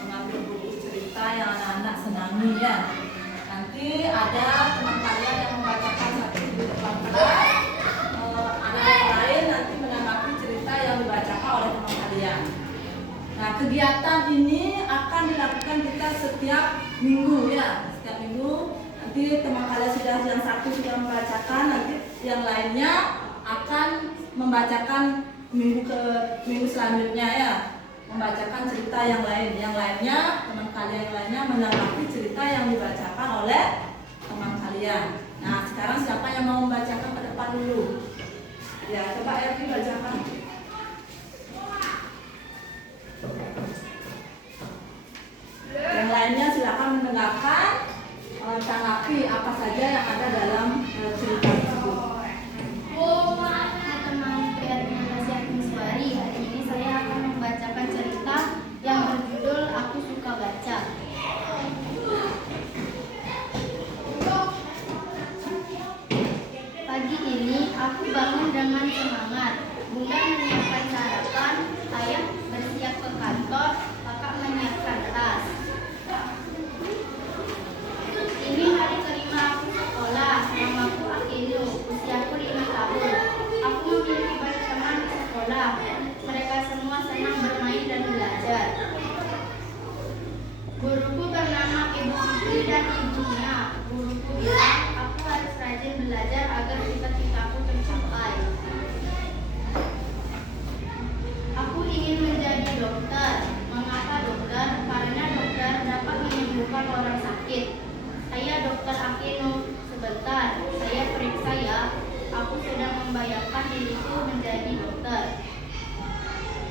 mengambil buku cerita yang anak-anak senangi ya. Nanti ada teman kalian yang membacakan satu di depan kelas, ada yang lain nanti menanggapi cerita yang dibacakan oleh teman kalian. Nah, kegiatan ini akan dilakukan kita setiap minggu ya, setiap minggu. Nanti teman kalian yang satu sudah membacakan, nanti yang lainnya akan membacakan minggu selanjutnya ya, membacakan cerita yang lain. Yang lainnya, teman kalian yang lainnya menanggapi cerita yang dibacakan oleh teman kalian. Nah, sekarang siapa yang mau membacakan ke depan dulu? Ya, coba Ervi bacakan. Yang lainnya silakan mendengarkan, tanggapi apa saja yang ada dalam cerita tersebut. Teman terima kasih Agneswari. Hari ini saya akan membacakan cerita yang berjudul Aku Suka Baca. Pagi ini aku bangun dengan semangat. Bunda menyiapkan sarapan, ayah bersiap ke kantor, kakak menyiapkan tas. Ini hari kelima aku sekolah. Namaku Akinu, usiaku 5 tahun. Aku memiliki banyak teman di sekolah. Mereka semua senang bermain dan belajar. Guruku bernama Ibu Fitri dan ibunya. Guruku bilang aku harus rajin belajar agar cita-citaku tercapai. Aku ingin menjadi dokter. Mengapa dokter? Karena dokter dapat menyembuhkan orang sakit. Saya Dokter Akinu. Sebentar, saya periksa ya. Aku sedang membayangkan diriku menjadi dokter.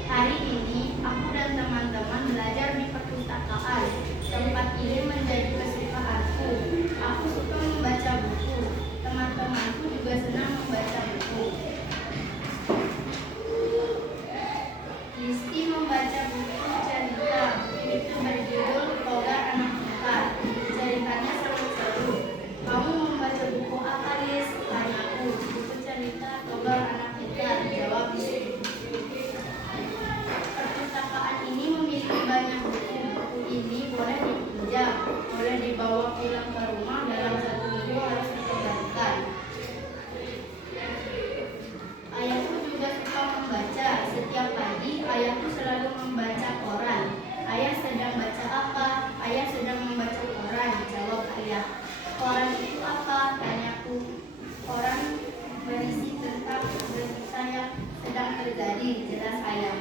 Hari ini, aku dan teman-teman belajar di perpustakaan. Tempat ini menjadi kesukaanku. Aku suka membaca buku. Teman-temanku juga senang membaca buku. Rizky membaca buku cerita. Itu berjudul Togar Anak Pintar. Ceritanya sangat seru. Kamu membaca buku apa, Liz? Tanyaku. Buku cerita Togar Anak Pintar, jawab Liz. Perpustakaan ini memiliki banyak buku. Buku ini boleh dipinjam, boleh dibawa pulang ke rumah. Dalam 1 minggu harus dikembalikan. Ayahku juga suka membaca. Setiap pagi ayahku selalu membaca koran. Ayah sedang baca apa? Ayah sedang membaca koran, jawab ayah. Koran itu apa? Tanyaku. Koran berisi tentang berita yang sedang terjadi, jelas ayah.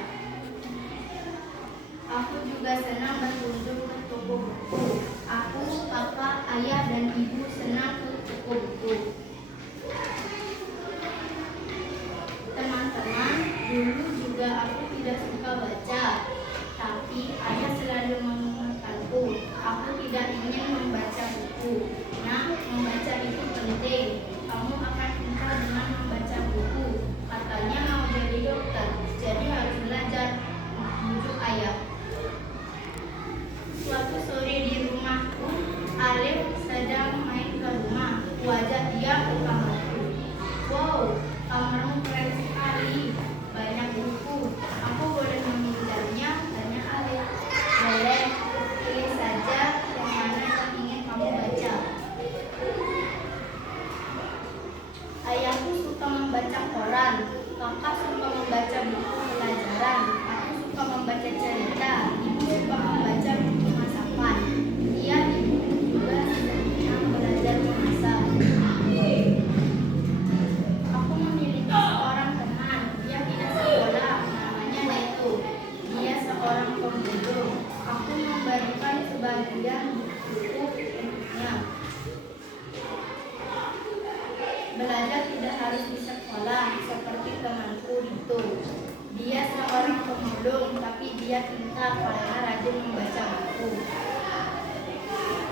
Aku juga senang berkunjung ke toko buku. Aku, kakak, ayah, dan ibu senang ke toko buku. Teman-teman, dulu juga aku tidak suka baca. Tapi ayah selalu mengingatkanku, aku tidak ingin membaca buku. Nah, membaca itu penting. Kamu akan pintar dengan membaca buku. Katanya mau jadi dokter, jadi harus belajar, bujuk ayah. Suatu sore di rumahku, Alif sedang main ke rumah. Wajah dia ke kamarku. Wow, kamarmu keren sekali. Banyak buku. Aku boleh meminjamnya? Tanya Alif. Boleh, pilih saja yang mana yang ingin kamu baca. Ayahku suka membaca koran. Kakak suka membaca buku pelajaran. Aku suka membaca cerita. Ibu suka membaca buku masakan. Dia ibu juga senang belajar memasak. Aku memiliki seorang teman. Dia tidak sekolah. Namanya Neto. Dia seorang pemulung. Aku memberikan sebagian buku untuknya. Belajar tidak harus di sekolah seperti temanku itu. Dia seorang pemulung, tapi dia pintar karena rajin membaca buku.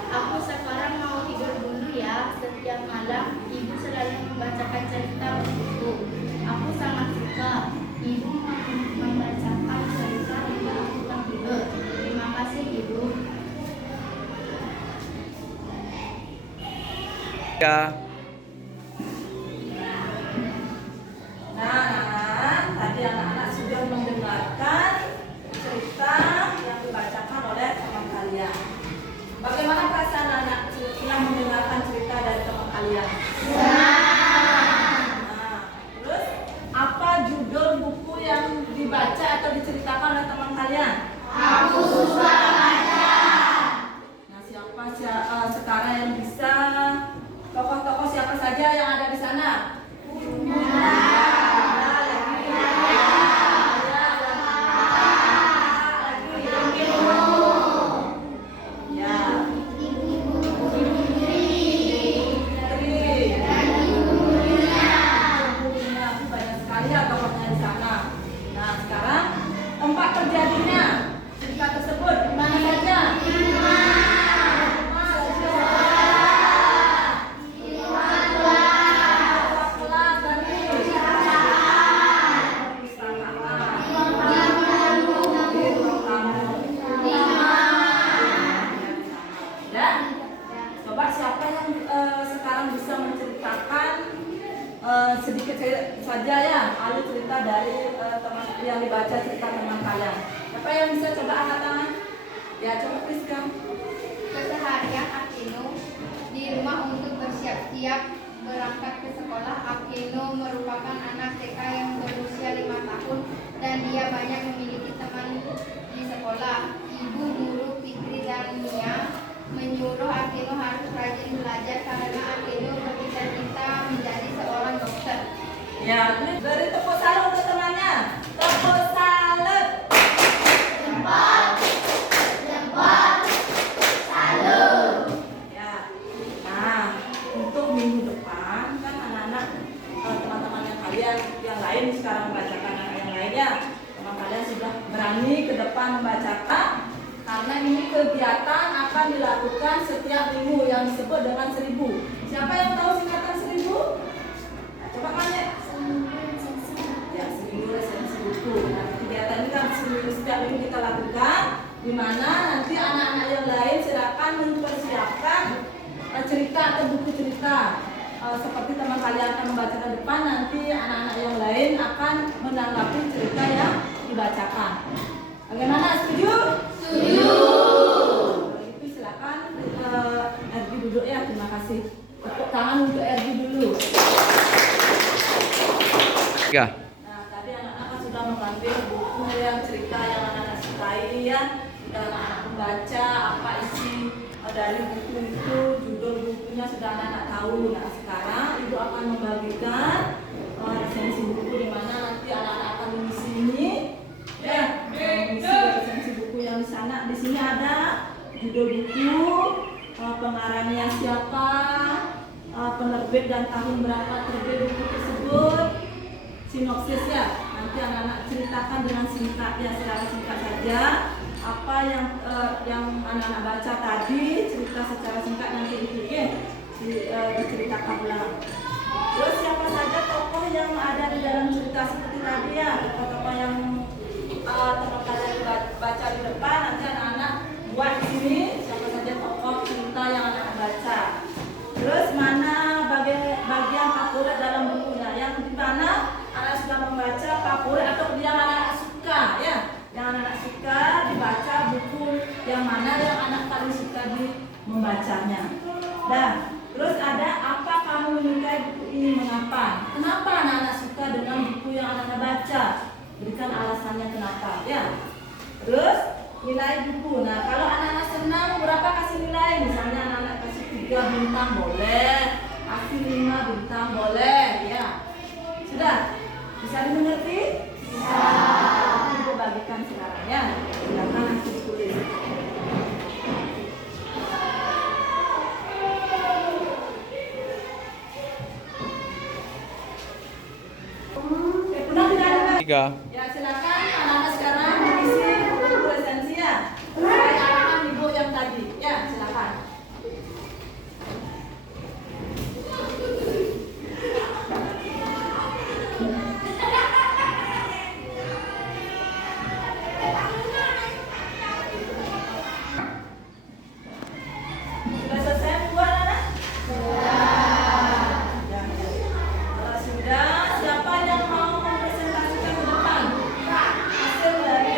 Aku sekarang mau tidur dulu ya. Setiap malam ibu selalu membacakan cerita buku. Aku sangat suka. Ibu membacakan cerita hingga aku tertidur. Terima kasih ibu. Ya. Nah, tadi anak-anak sudah mendengarkan cerita yang dibacakan oleh dibaca cerita teman kalian. Siapa yang bisa coba angkat tangan? Ya, coba Priska. Keseharian Akino di rumah untuk bersiap-siap berangkat ke sekolah. Akino merupakan anak TK yang berusia 5 tahun dan dia banyak memiliki teman di sekolah. Ibu guru Fitri dan Mia menyuruh Akino harus rajin belajar karena Akino bercita-cita menjadi seorang dokter. Ya, beri tepuk salut untuk temannya. Tepuk salut. Jempol, jempol, salut. Ya. Nah, untuk minggu depan kan anak-anak teman-teman yang kalian yang lain sekarang membacakan yang lainnya. Teman kalian sudah berani ke depan membacakan karena ini kegiatan akan dilakukan setiap minggu yang disebut dengan 1000. Siapa yang tahu singkatan 1000? Nah, coba tanya. Ya, seminggu resensi buku. Nah, kegiatan ini kan setiap minggu kita lakukan, di mana nanti anak-anak yang lain silakan mempersiapkan cerita atau buku cerita. Seperti teman kalian akan membacakan depan, nanti anak-anak yang lain akan menanggapi cerita yang dibacakan. Bagaimana? Setuju? Setuju. Kalau itu silakan Ergi duduk ya. Terima kasih. Tepuk tangan untuk Ergi dulu. Ya. Nah, tadi anak-anak kan sudah mengambil buku yang cerita yang anak-anak sukai ya. Dan anak-anak membaca apa isi dari buku itu, judul bukunya sudah anak-anak tahu. Nah, sekarang ibu akan membagikan resensi buku di mana nanti anak-anak akan mengisi ini. Ya, mengisi resensi buku yang di sana. Di sini ada judul buku, pengarangnya siapa, penerbit dan tahun berapa terbit buku tersebut. Sinopsis ya, nanti anak-anak ceritakan dengan singkat ya, secara singkat saja apa yang anak-anak baca tadi, cerita secara singkat nanti diceritakan ulang. Terus siapa saja tokoh yang ada di dalam cerita seperti tadi ya, tokoh-tokoh yang teman kalian baca di depan, nanti anak-anak buat di sini siapa saja tokoh cerita yang anak-anak baca. Terus mana bagian favorit dalam bukunya, yang di mana anak sudah membaca favorit atau yang anak suka ya, yang anak suka dibaca buku yang mana yang anak paling suka membacanya. Dan terus ada apa kamu menyukai buku ini, mengapa? Kenapa anak-anak suka dengan buku yang anak baca? Berikan alasannya kenapa ya. Terus nilai buku. Nah, kalau anak-anak senang berapa kasih nilai? Misalnya anak-anak kasih 3 bintang boleh, kasih 5 bintang boleh ya. Sudah? Bisa dimengerti? Bisa. Ibu bagikan sekarang ya. Silakan nanti tulis. Pernah tidak ada? 3. Ya, silakan anak-anak sekarang mengisi buku resensi ya. Sesuai arahan ibu yang tadi. Ya, silakan. Sudah selesai buat anak? Ya. Kalau sudah, siapa yang mau mempresentasikan ke depan hasil dari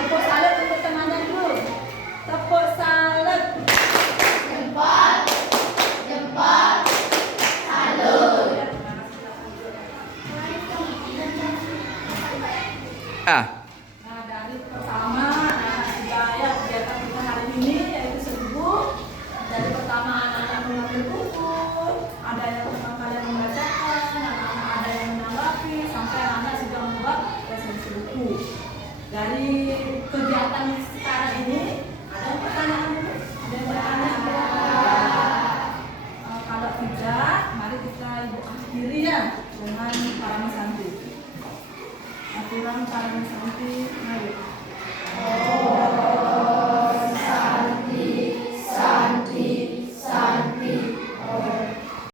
tepuk salut untuk temannya dulu. Tepuk salut. Jempol, jempol, salut. Ah. Nah, dari pertama anak-anak sudah ya kegiatan kita hari ini yaitu 1000. kiri ya dengan Paramasanti. Aturan Paramasanti, mari.